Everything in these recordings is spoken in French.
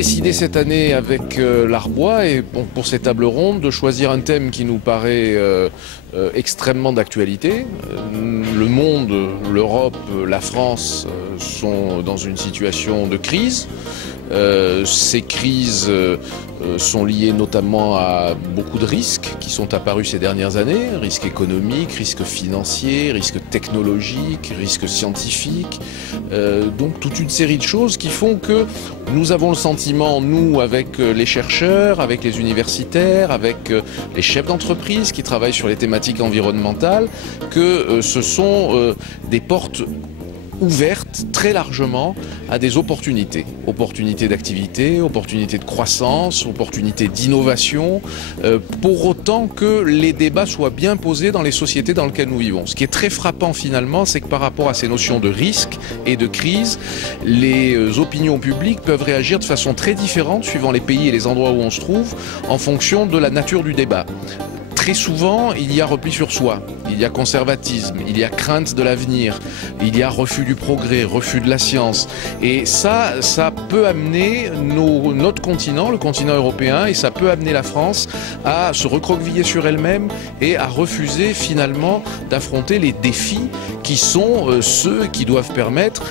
décidé cette année avec l'Arbois et pour ces tables rondes de choisir un thème qui nous paraît extrêmement d'actualité. Le monde, l'Europe, la France sont dans une situation de crise. Ces crises sont liées notamment à beaucoup de risques qui sont apparus ces dernières années, risques économiques, risques financiers, risques technologiques, risques scientifiques, donc toute une série de choses qui font que nous avons le sentiment, nous, avec les chercheurs, avec les universitaires, avec les chefs d'entreprise qui travaillent sur les thématiques environnementales, que ce sont des portes ouvertes très largement à des opportunités. Opportunités d'activité, opportunités de croissance, opportunités d'innovation, pour autant que les débats soient bien posés dans les sociétés dans lesquelles nous vivons. Ce qui est très frappant finalement, c'est que par rapport à ces notions de risque et de crise, les opinions publiques peuvent réagir de façon très différente suivant les pays et les endroits où on se trouve, en fonction de la nature du débat. Très souvent, il y a repli sur soi, il y a conservatisme, il y a crainte de l'avenir, il y a refus du progrès, refus de la science. Et ça peut amener notre continent, le continent européen, et ça peut amener la France à se recroqueviller sur elle-même et à refuser finalement d'affronter les défis qui sont ceux qui doivent permettre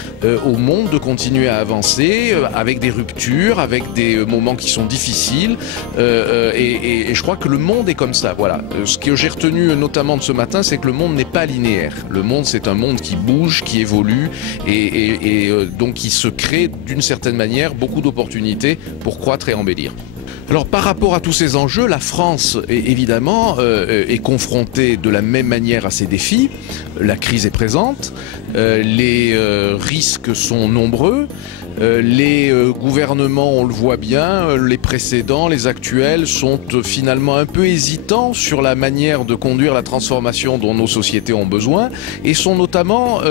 au monde de continuer à avancer avec des ruptures, avec des moments qui sont difficiles. Et je crois que le monde est comme ça, voilà. Ce que j'ai retenu notamment de ce matin, c'est que le monde n'est pas linéaire. Le monde, c'est un monde qui bouge, qui évolue et donc qui se crée d'une certaine manière beaucoup d'opportunités pour croître et embellir. Alors par rapport à tous ces enjeux, la France évidemment est confrontée de la même manière à ces défis. La crise est présente, les risques sont nombreux. Les gouvernements, on le voit bien, les précédents, les actuels, sont finalement un peu hésitants sur la manière de conduire la transformation dont nos sociétés ont besoin et sont notamment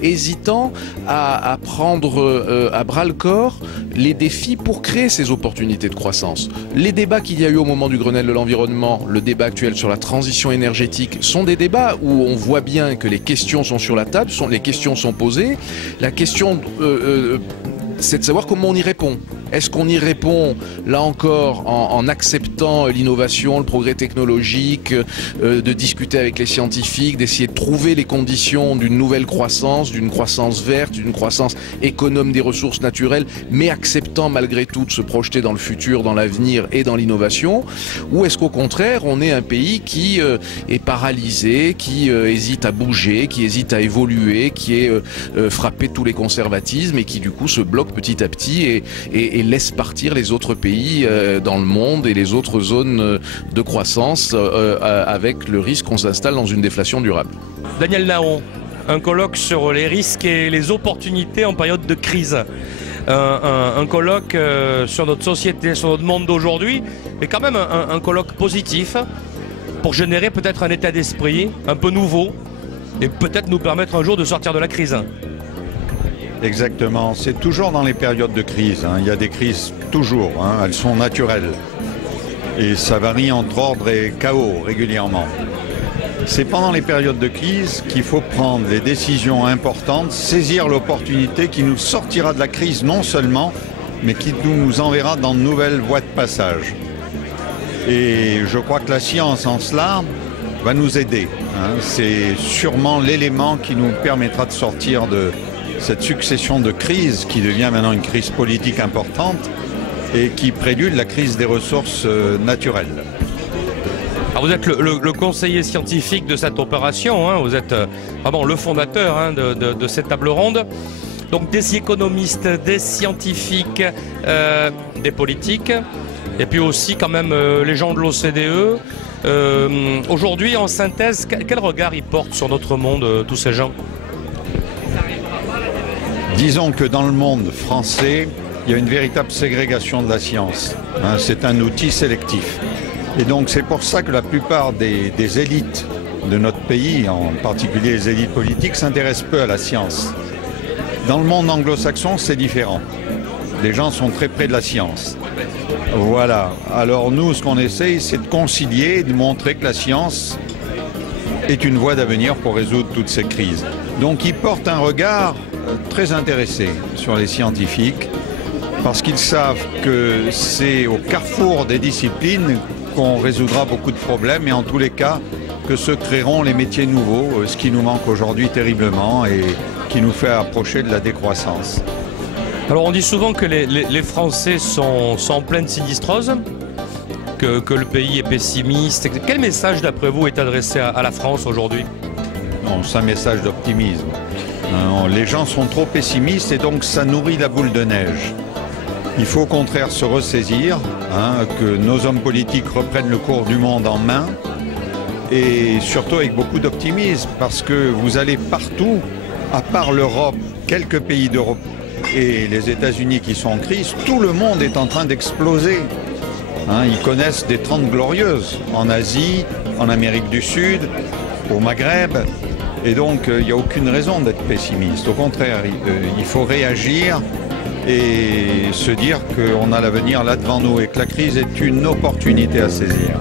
hésitants à prendre à bras-le-corps les défis pour créer ces opportunités de croissance. Les débats qu'il y a eu au moment du Grenelle de l'environnement, le débat actuel sur la transition énergétique, sont des débats où on voit bien que les questions sont sur la table, les questions sont posées. La question c'est de savoir comment on y répond. Est-ce qu'on y répond, là encore, en acceptant l'innovation, le progrès technologique, de discuter avec les scientifiques, d'essayer de trouver les conditions d'une nouvelle croissance, d'une croissance verte, d'une croissance économe des ressources naturelles, mais acceptant malgré tout de se projeter dans le futur, dans l'avenir et dans l'innovation? Ou est-ce qu'au contraire, on est un pays qui est paralysé, qui hésite à bouger, qui hésite à évoluer, qui est frappé de tous les conservatismes et qui du coup se bloque petit à petit et laisse partir les autres pays dans le monde et les autres zones de croissance avec le risque qu'on s'installe dans une déflation durable. Daniel Nahon, un colloque sur les risques et les opportunités en période de crise. Un colloque sur notre société, sur notre monde d'aujourd'hui, mais quand même un colloque positif pour générer peut-être un état d'esprit un peu nouveau et peut-être nous permettre un jour de sortir de la crise. Exactement, c'est toujours dans les périodes de crise, hein. Il y a des crises toujours, hein. Elles sont naturelles et ça varie entre ordre et chaos régulièrement. C'est pendant les périodes de crise qu'il faut prendre les décisions importantes, saisir l'opportunité qui nous sortira de la crise non seulement, mais qui nous enverra dans de nouvelles voies de passage. Et je crois que la science en cela va nous aider, hein. C'est sûrement l'élément qui nous permettra de sortir de cette succession de crises qui devient maintenant une crise politique importante et qui prélude la crise des ressources naturelles. Alors vous êtes le conseiller scientifique de cette opération, hein, vous êtes vraiment le fondateur, hein, de cette table ronde. Donc des économistes, des scientifiques, des politiques, et puis aussi quand même les gens de l'OCDE. Aujourd'hui, en synthèse, quel regard ils portent sur notre monde, tous ces gens ? Disons que dans le monde français, il y a une véritable ségrégation de la science, hein, c'est un outil sélectif. Et donc c'est pour ça que la plupart des élites de notre pays, en particulier les élites politiques, s'intéressent peu à la science. Dans le monde anglo-saxon, c'est différent. Les gens sont très près de la science. Voilà. Alors nous, ce qu'on essaye, c'est de concilier, de montrer que la science est une voie d'avenir pour résoudre toutes ces crises. Donc ils portent un regard très intéressé sur les scientifiques parce qu'ils savent que c'est au carrefour des disciplines qu'on résoudra beaucoup de problèmes et en tous les cas que se créeront les métiers nouveaux, ce qui nous manque aujourd'hui terriblement et qui nous fait approcher de la décroissance. Alors on dit souvent que les Français sont en pleine sinistrose, que le pays est pessimiste. Quel message d'après vous est adressé à la France aujourd'hui? Non, c'est un message d'optimisme. Les gens sont trop pessimistes et donc ça nourrit la boule de neige. Il faut au contraire se ressaisir, que nos hommes politiques reprennent le cours du monde en main et surtout avec beaucoup d'optimisme parce que vous allez partout, à part l'Europe, quelques pays d'Europe et les États-Unis qui sont en crise, tout le monde est en train d'exploser. Ils connaissent des 30 glorieuses en Asie, en Amérique du Sud, au Maghreb. Et donc, il n'y a aucune raison d'être pessimiste. Au contraire, il faut réagir et se dire qu'on a l'avenir là devant nous et que la crise est une opportunité à saisir.